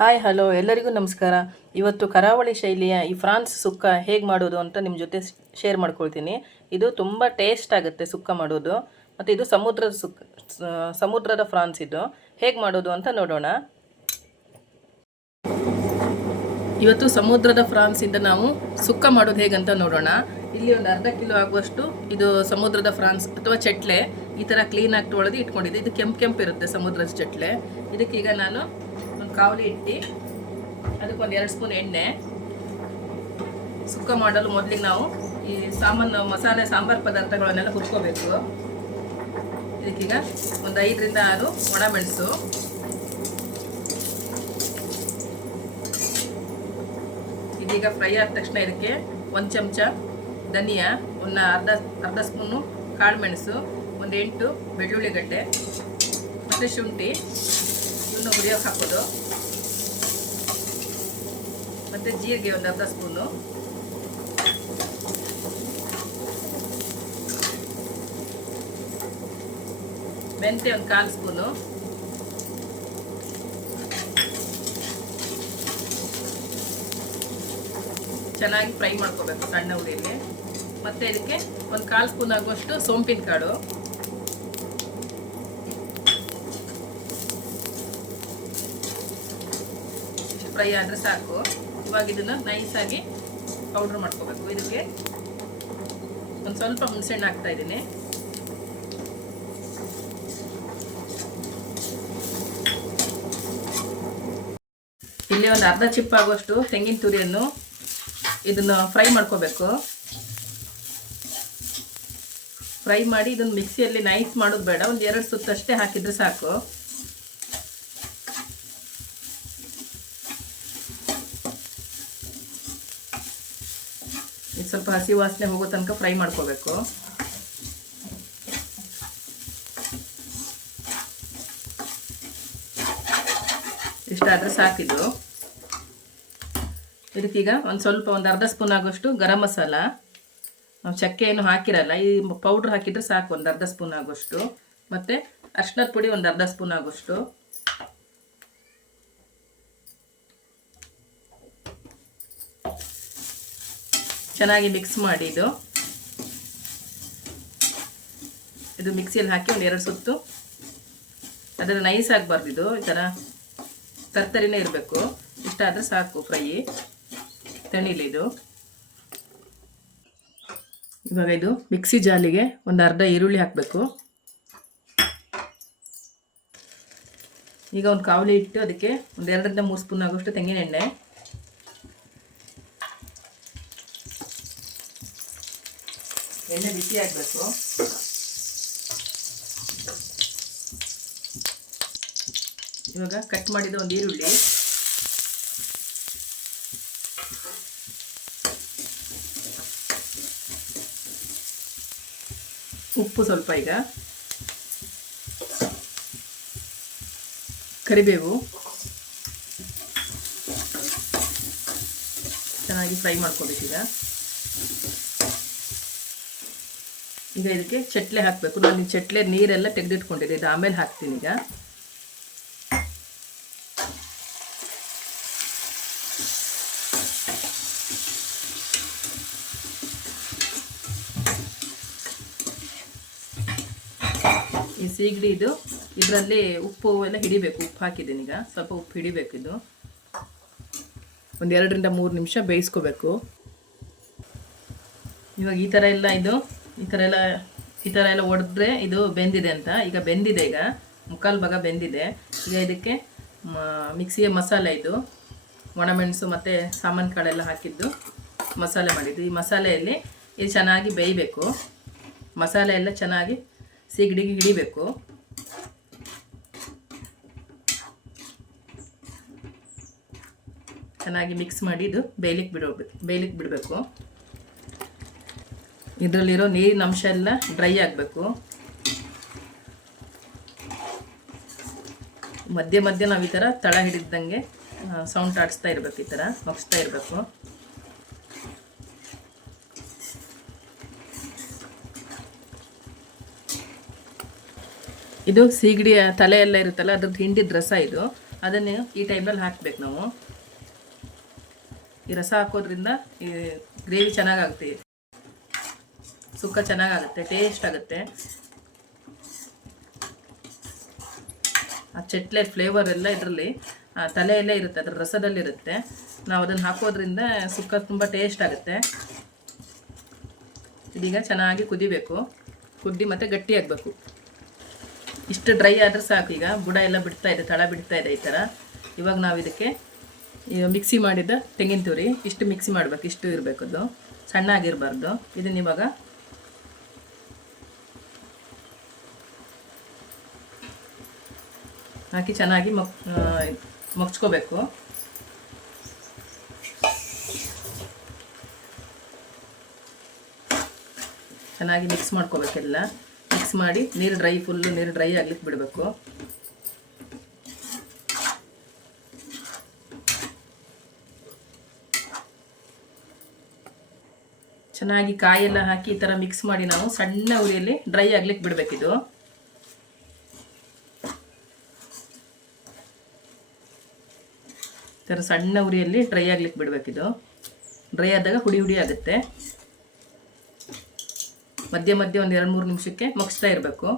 Hi hello ಎಲ್ಲರಿಗೂ ನಮಸ್ಕಾರ. ಇವತ್ತು ಕರಾವಳಿ ಶೈಲಿಯ ಈ ಫ್ರಾನ್ಸ್ ಸುಕ್ಕ ಹೇಗೆ ಮಾಡೋದು ಅಂತ ನಿಮ್ಮ ಜೊತೆ ಶೇರ್ ಮಾಡ್ಕೊಳ್ತೀನಿ. ಇದು ತುಂಬ ಟೇಸ್ಟ್ ಆಗುತ್ತೆ ಸುಕ್ಕ ಮಾಡೋದು. ಮತ್ತು ಇದು ಸಮುದ್ರದ ಸುಕ್ಕ ಸಮುದ್ರದ ಫ್ರಾನ್ಸ್ ಇದು. ಹೇಗೆ ಮಾಡೋದು ಅಂತ ನೋಡೋಣ. ಇವತ್ತು ಸಮುದ್ರದ ಫ್ರಾನ್ಸಿಂದ ನಾವು ಸುಕ್ಕ ಮಾಡೋದು ಹೇಗಂತ ನೋಡೋಣ. ಇಲ್ಲಿ ಒಂದು ಅರ್ಧ ಕಿಲೋ ಆಗುವಷ್ಟು ಇದು ಸಮುದ್ರದ ಫ್ರಾನ್ಸ್ ಅಥವಾ ಚಟ್ಲೆ ಈ ಥರ ಕ್ಲೀನಾಗಿ ತೊಳೆದು ಇಟ್ಕೊಂಡಿದ್ದೆ. ಇದು ಕೆಂಪು ಕೆಂಪು ಇರುತ್ತೆ ಸಮುದ್ರದ ಚಟ್ಲೆ. ಇದಕ್ಕೀಗ ನಾನು ಕಾವಲಿ ಇಟ್ಟು ಅದಕ್ಕೊಂದು ಎರಡು ಸ್ಪೂನ್ ಎಣ್ಣೆ ಸುಕ್ಕ ಮಾಡಲು ಮೊದಲಿಗೆ ನಾವು ಈ ಸಾಮಾನು ಮಸಾಲೆ ಸಾಂಬಾರು ಪದಾರ್ಥಗಳನ್ನೆಲ್ಲ ಹುರ್ಕೋಬೇಕು ಇದಕ್ಕೀಗ ಒಂದು ಐದರಿಂದ ಆರು ಒಣಮೆಣಸು ಇದೀಗ ಫ್ರೈ ಆದ ತಕ್ಷಣ ಇದಕ್ಕೆ ಒಂದು ಚಮಚ ಧನಿಯಾ ಒಂದು ಅರ್ಧ ಅರ್ಧ ಸ್ಪೂನು ಕಾಳುಮೆಣಸು ಒಂದು ಎಂಟು ಬೆಳ್ಳುಳ್ಳಿ ಗಡ್ಡೆ ಮತ್ತು ಶುಂಠಿ ಇವನ್ನ ಹುರಿಯೋಕೆ ಹಾಕೋದು ಮತ್ತು ಜೀರಿಗೆ ಒಂದು ಅರ್ಧ ಸ್ಪೂನು. ಮೆಂತ್ಯ ಒಂದು ಕಾಲು ಸ್ಪೂನು. ಚೆನ್ನಾಗಿ ಫ್ರೈ ಮಾಡ್ಕೋಬೇಕು ಸಣ್ಣ ಉರಿಯಲ್ಲಿ ಮತ್ತೆ ಇದಕ್ಕೆ ಒಂದು ಕಾಲು ಸ್ಪೂನ್ ಆಗುವಷ್ಟು ಸೋಂಪಿನ ಕಾಳು ಫ್ರೈ ಆದರೆ ಸಾಕು. ಇವಾಗ ಇದನ್ನು ನೈಸಾಗಿ ಪೌಡ್ರ್ ಮಾಡ್ಕೋಬೇಕು. ಇದಕ್ಕೆ ಒಂದು ಸ್ವಲ್ಪ ಹುಣಸೆಹಣ್ಣು ಹಾಕ್ತಾ ಇದ್ದೀನಿ. ಇಲ್ಲಿ ಒಂದು ಅರ್ಧ ಚಿಪ್ ಆಗುವಷ್ಟು ತೆಂಗಿನ ತುರಿಯನ್ನು ಇದನ್ನು ಫ್ರೈ ಮಾಡ್ಕೋಬೇಕು. ಫ್ರೈ ಮಾಡಿ ಇದನ್ನು ಮಿಕ್ಸಿಯಲ್ಲಿ ನೈಸ್ ಮಾಡೋದು ಬೇಡ. ಒಂದು ಎರಡು ಸುತ್ತಷ್ಟೇ ಹಾಕಿದ್ರೆ ಸಾಕು. ಇದು ಸ್ವಲ್ಪ ಹಸಿ ವಾಸನೆ ಹೋಗೋ ತನಕ ಫ್ರೈ ಮಾಡ್ಕೋಬೇಕು. ಇಷ್ಟಾದರೆ ಸಾಕಿದು ಇದಕ್ಕೀಗ ಒಂದು ಸ್ವಲ್ಪ ಒಂದು ಅರ್ಧ ಸ್ಪೂನ್ ಆಗೋಷ್ಟು ಗರಂ ಮಸಾಲ. ನಾವು ಚಕ್ಕೆ ಏನು ಹಾಕಿರಲ್ಲ, ಈ ಪೌಡ್ರ್ ಹಾಕಿದರೆ ಸಾಕು ಒಂದು ಅರ್ಧ ಸ್ಪೂನ್ ಆಗೋಷ್ಟು. ಮತ್ತು ಅರ್ಶಿನದ ಪುಡಿ ಒಂದು ಅರ್ಧ ಸ್ಪೂನ್ ಆಗೋಷ್ಟು. ಚೆನ್ನಾಗಿ ಮಿಕ್ಸ್ ಮಾಡಿ ಇದು. ಇದು ಮಿಕ್ಸಿಯಲ್ಲಿ ಹಾಕಿ ಒಂದು ಎರಡು ಸುತ್ತು. ಅದರ ನೈಸ್ ಆಗಬಾರ್ದು ಇದು ಈ ಥರ ತರ್ತರಿನೇ ಇರಬೇಕು. ಇಷ್ಟ ಆದರೆ ಸಾಕು ಫ್ರೈ ತಣಿಲಿ ಇದು. ಇವಾಗ ಇದು ಮಿಕ್ಸಿ ಜಾಲಿಗೆ ಒಂದು ಅರ್ಧ ಈರುಳ್ಳಿ ಹಾಕಬೇಕು. ಈಗ ಒಂದು ಕಾವಲಿ ಇಟ್ಟು ಅದಕ್ಕೆ ಒಂದು ಎರಡರಿಂದ ಮೂರು ಸ್ಪೂನ್ ಆಗೋಷ್ಟು ತೆಂಗಿನ ಎಣ್ಣೆ ಬಿಸಿ ಆಗಬೇಕು. ಇವಾಗ ಕಟ್ ಮಾಡಿದ ಒಂದು ಈರುಳ್ಳಿ. ಉಪ್ಪು ಸ್ವಲ್ಪ ಈಗ. ಕರಿಬೇವು. ಚೆನ್ನಾಗಿ ಫ್ರೈ ಮಾಡ್ಕೋಬೇಕು ಈಗ ಇದಕ್ಕೆ ಚಟ್ಲೆ ಹಾಕಬೇಕು. ನಾನು ಚಟ್ಲೆ ನೀರೆಲ್ಲ ತೆಗೆದಿಟ್ಕೊಂಡಿದ್ದೆ. ಇದು ಆಮೇಲೆ ಹಾಕ್ತೀನಿ ಈಗ. ಈ ಸೀಗಡಿ ಇದು. ಇದರಲ್ಲಿ ಉಪ್ಪು ಎಲ್ಲ ಹಿಡಿಬೇಕು. ಉಪ್ಪು ಹಾಕಿದ್ದೀನಿ ಈಗ. ಸ್ವಲ್ಪ ಉಪ್ಪು ಹಿಡಿಬೇಕು ಇದು. ಒಂದು ಎರಡರಿಂದ ಮೂರು ನಿಮಿಷ ಬೇಯಿಸ್ಕೋಬೇಕು. ಇವಾಗ ಈ ಥರ ಎಲ್ಲ ಇದು ಈ ಥರ ಎಲ್ಲ, ಈ ಥರ ಎಲ್ಲ ಒಡೆದ್ರೆ ಇದು ಬೆಂದಿದೆ ಅಂತ. ಈಗ ಬೆಂದಿದೆ ಈಗ. ಮುಕ್ಕಾಲು ಭಾಗ ಬೆಂದಿದೆ. ಈಗ ಇದಕ್ಕೆ ಮಿಕ್ಸಿಗೆ ಮಸಾಲೆ ಇದು. ಒಣಮೆಣಸು ಮತ್ತು ಸಾಮಾನು ಕಾಳೆಲ್ಲ ಹಾಕಿದ್ದು ಮಸಾಲೆ ಮಾಡಿದ್ದು. ಈ ಮಸಾಲೆಯಲ್ಲಿ ಇದು ಚೆನ್ನಾಗಿ ಬೇಯಬೇಕು. ಮಸಾಲೆ ಎಲ್ಲ ಚೆನ್ನಾಗಿ ಸಿಗಡಿಗೆ ಹಿಡಿಬೇಕು. ಚೆನ್ನಾಗಿ ಮಿಕ್ಸ್ ಮಾಡಿ ಇದು ಬೇಯಲಿಕ್ಕೆ ಬಿಡೋಬೇಕು ಬೇಯಲಿಕ್ಕೆ ಬಿಡಬೇಕು. ಇದರಲ್ಲಿರೋ ನೀರಿನ ಅಂಶ ಎಲ್ಲ ಡ್ರೈ ಆಗಬೇಕು. ಮಧ್ಯೆ ಮಧ್ಯೆ ನಾವು ಈ ಥರ ತಳ ಹಿಡಿದಂಗೆ ಸೌಂಡ್ ಆಡಿಸ್ತಾ ಇರಬೇಕು ಈ ಥರ ಮಗಿಸ್ತಾ ಇರಬೇಕು. ಇದು ಸೀಗಡಿಯ ತಲೆ ಎಲ್ಲ ಇರುತ್ತಲ್ಲ, ಅದ್ರದ್ದು ಹಿಂಡಿದ ರಸ ಇದು. ಅದನ್ನು ಈ ಟೈಮಲ್ಲಿ ಹಾಕ್ಬೇಕು ನಾವು. ಈ ರಸ ಹಾಕೋದ್ರಿಂದ ಈ ಗ್ರೇವಿ ಚೆನ್ನಾಗಾಗುತ್ತೆ ಸುಕ್ಕ ಚೆನ್ನಾಗಾಗುತ್ತೆ ಟೇಸ್ಟ್ ಆಗುತ್ತೆ. ಆ ಚಟ್ಲೆ ಫ್ಲೇವರ್ ಎಲ್ಲ ಇದರಲ್ಲಿ ತಲೆಯಲ್ಲೇ ಇರುತ್ತೆ, ಅದರ ರಸದಲ್ಲಿರುತ್ತೆ. ನಾವು ಅದನ್ನು ಹಾಕೋದ್ರಿಂದ ಸುಕ್ಕ ತುಂಬ ಟೇಸ್ಟ್ ಆಗುತ್ತೆ. ಇದೀಗ ಚೆನ್ನಾಗಿ ಕುದಿಬೇಕು. ಕುದ್ದಿ ಮತ್ತು ಗಟ್ಟಿ ಆಗಬೇಕು. ಇಷ್ಟು ಡ್ರೈ ಆದರೆ ಸಾಕು ಈಗ. ಬುಡ ಎಲ್ಲ ಬಿಡ್ತಾ ಇದೆ, ತಳ ಬಿಡ್ತಾ ಇದೆ ಈ ಥರ ಇವಾಗ ನಾವು ಇದಕ್ಕೆ ಮಿಕ್ಸಿ ಮಾಡಿದ ತೆಂಗಿನ ತುರಿ, ಇಷ್ಟು ಮಿಕ್ಸಿ ಮಾಡಬೇಕು, ಇಷ್ಟು ಇರಬೇಕು ಅದು. ಸಣ್ಣಾಗಿರಬಾರ್ದು. ಇದನ್ನ ಇವಾಗ ಹಾಕಿ ಚೆನ್ನಾಗಿ ಮಕ್ ಮಗ್ಚ್ಕೋಬೇಕು. ಚೆನ್ನಾಗಿ ಮಿಕ್ಸ್ ಮಾಡ್ಕೋಬೇಕೆಲ್ಲ ಮಿಕ್ಸ್ ಮಾಡಿ ನೀರು ಡ್ರೈ ಫುಲ್ಲು ನೀರು ಡ್ರೈ ಆಗ್ಲಿಕ್ಕೆ ಬಿಡಬೇಕು. ಚೆನ್ನಾಗಿ ಕಾಯೆಲ್ಲ ಹಾಕಿ ಈ ಥರ ಮಿಕ್ಸ್ ಮಾಡಿ ನಾವು ಸಣ್ಣ ಉರಿಯಲ್ಲಿ ಡ್ರೈ ಆಗ್ಲಿಕ್ಕೆ ಬಿಡಬೇಕಿದು. ಥರ ಸಣ್ಣ ಉರಿಯಲ್ಲಿ ಡ್ರೈ ಆಗ್ಲಿಕ್ಕೆ ಬಿಡಬೇಕಿದು. ಡ್ರೈ ಆದಾಗ ಹುಡಿ ಹುಡಿ ಆಗುತ್ತೆ. ಮಧ್ಯ ಮಧ್ಯ ಒಂದು ಎರಡು ಮೂರು ನಿಮಿಷಕ್ಕೆ ಮಗ್ಸ್ತಾ ಇರಬೇಕು.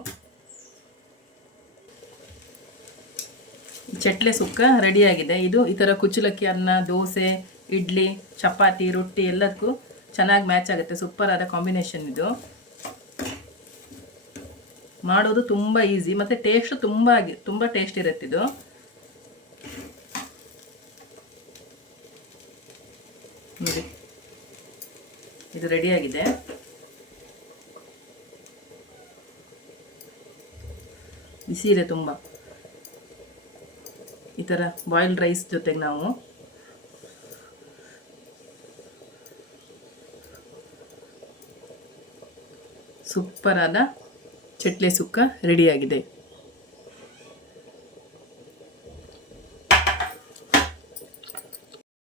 ಚಟ್ಲೆ ಸುಕ್ಕ ರೆಡಿಯಾಗಿದೆ ಇದು ಈ ಥರ ಕುಚ್ಚಲಕ್ಕಿ ಅನ್ನ, ದೋಸೆ, ಇಡ್ಲಿ, ಚಪಾತಿ, ರೊಟ್ಟಿ ಎಲ್ಲದಕ್ಕೂ ಚೆನ್ನಾಗಿ ಮ್ಯಾಚ್ ಆಗುತ್ತೆ. ಸೂಪರ್ ಆದ ಕಾಂಬಿನೇಷನ್ ಇದು. ಮಾಡೋದು ತುಂಬ ಈಸಿ ಮತ್ತು ಟೇಸ್ಟ್ ತುಂಬ ಆಗಿ, ತುಂಬ ಟೇಸ್ಟ್ ಇರುತ್ತೆ ಇದು. ಇದು ರೆಡಿಯಾಗಿದೆ ಬಿಸಿ ಇದೆ ತುಂಬ. ಈ ಥರ ಬಾಯ್ಲ್ಡ್ ರೈಸ್ ಜೊತೆಗೆ ನಾವು ಸೂಪರಾದ ಚಟ್ಲೆ ಸುಕ್ಕ ರೆಡಿಯಾಗಿದೆ